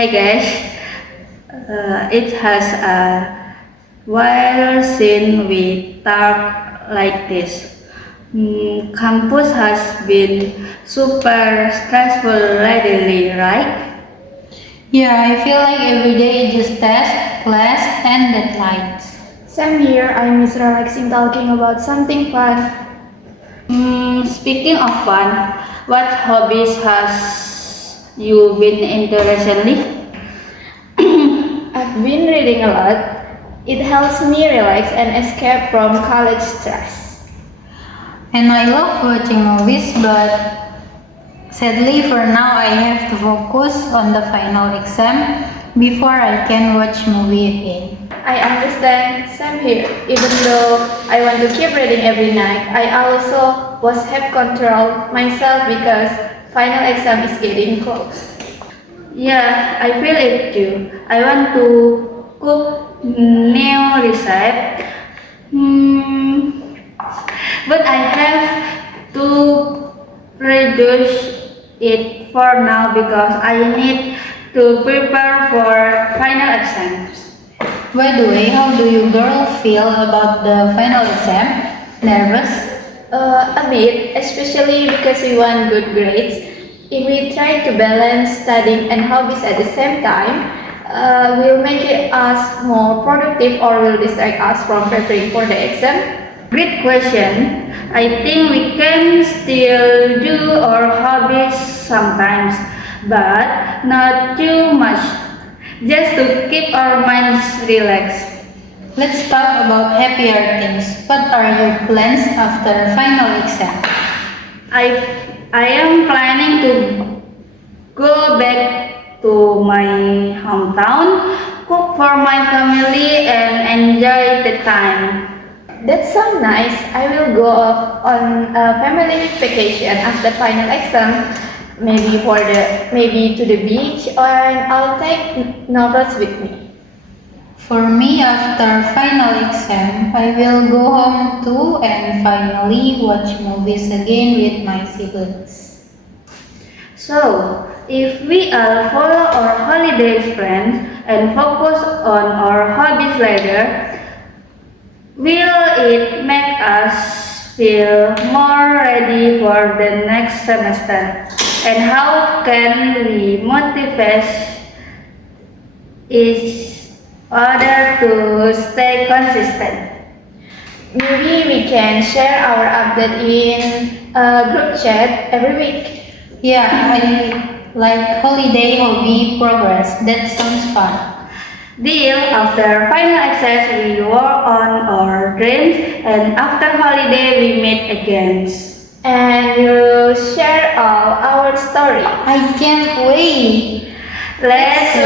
Hi guys, it has a while since we talk like this. Campus has been super stressful lately, right? Yeah, I feel like every day is just test, class, and deadlines. Same here, I miss relaxing talking about something fun. Speaking of fun, what hobbies has you been into recently? I've been reading a lot. It helps me relax and escape from college stress. And I love watching movies, but sadly for now I have to focus on the final exam before I can watch movie again. I understand, same here. Even though I want to keep reading every night, I also was have control myself because final exam is getting close. Yeah, I feel it too. I want to cook new recipe. Hmm, but I have to reduce it for now because I need to prepare for final exams. By the way, how do you girl feel about the final exam? Nervous? A bit, especially because we want good grades. If we try to balance studying and hobbies at the same time, will make it us more productive or will distract us from preparing for the exam? Great question. I think we can still do our hobbies sometimes, but not too much. Just to keep our minds relaxed. Let's talk about happier things. What are your plans after final exam? I I am planning to go back to my hometown, cook for my family and enjoy the time. That sounds nice. I will go on a family vacation after final exam, maybe to the beach, and I'll take novels with me. For me, after final exam, I will go home too and finally watch movies again with my siblings. So, if we all follow our holidays plans and focus on our hobbies later, will it make us feel more ready for the next semester? And how can we motivate each other to stay consistent? Maybe we can share our update in a group chat every week. Yeah, I like holiday hobby progress. That sounds fun. Deal, after final access we work on our dreams and after holiday we meet again. And we'll share all our story. I can't wait. Let's